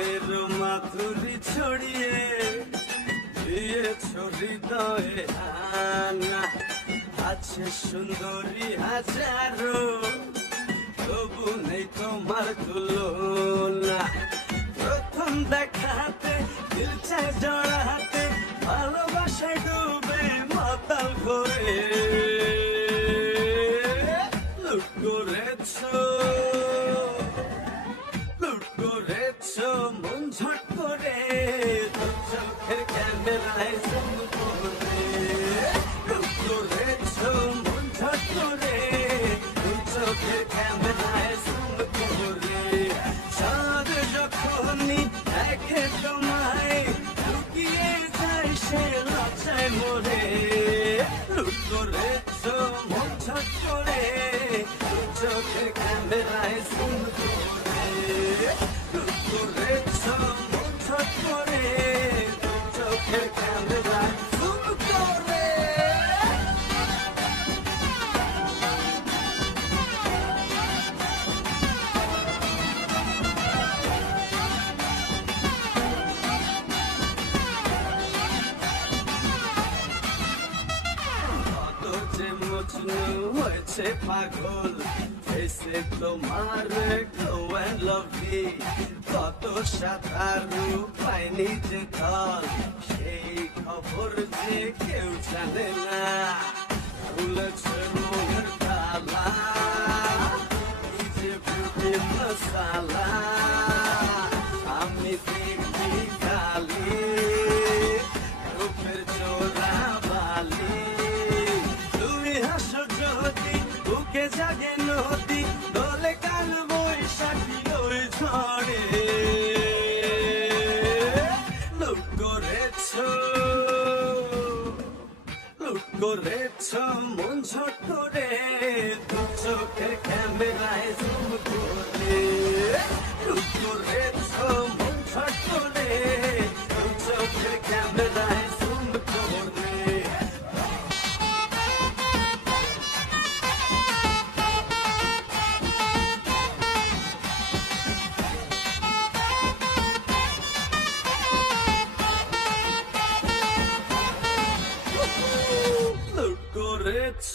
প্রেমের মাধুরী ছড়িয়ে দিয়েছ হৃদয়ে আনা। আছে সুন্দরী হাজারো, তবু নেই তোমার তুলনা। প্রথম দেখাতে দিল চায় জড়াতে, ভালোবাসায় ডুবে মাতাল করে লুট করেছো, লুট করেছো মন ঝট করে। তোর চোখের ক্যামেরায় জুম করে লুট করেছো মন ঝট করে। তোর চোখের ক্যামেরায় জুম করে। চাঁদ যখনই দেখে তোমায়, লুকিয়ে যায় সে লজ্জায় মরে। লুট করেছো মন ঝট করে। তোর চোখের ক্যামেরায় জুম করে লুট করেছো মন ঝট করে। তোর চোখের ক্যামেরায় জুম করে। কত যে মজনু হয়েছে পাগল, এসে তোমার গ্লো অ্যান্ড লাভলি। কত সাঁতারু পায়নি যে দল, সেই খবর যে কেউ জানে না। ভুলেছে মনের তালা, এই যে বিউটি মশালা। আমি দেখি খালি রূপের চোরা বালি। তুমি হাসো যদি বুকে জাগে নদী, দোলে কাল বৈশাখী ওই ঝড়ে। লুট করেছো, লুট করেছো মন ঝট করে। তোর চোখের ক্যামেরায় জুম করে লুট করেছো মন ঝট করে। তোর চোখের ক্যামেরায় জুম করে। লুট করেছো।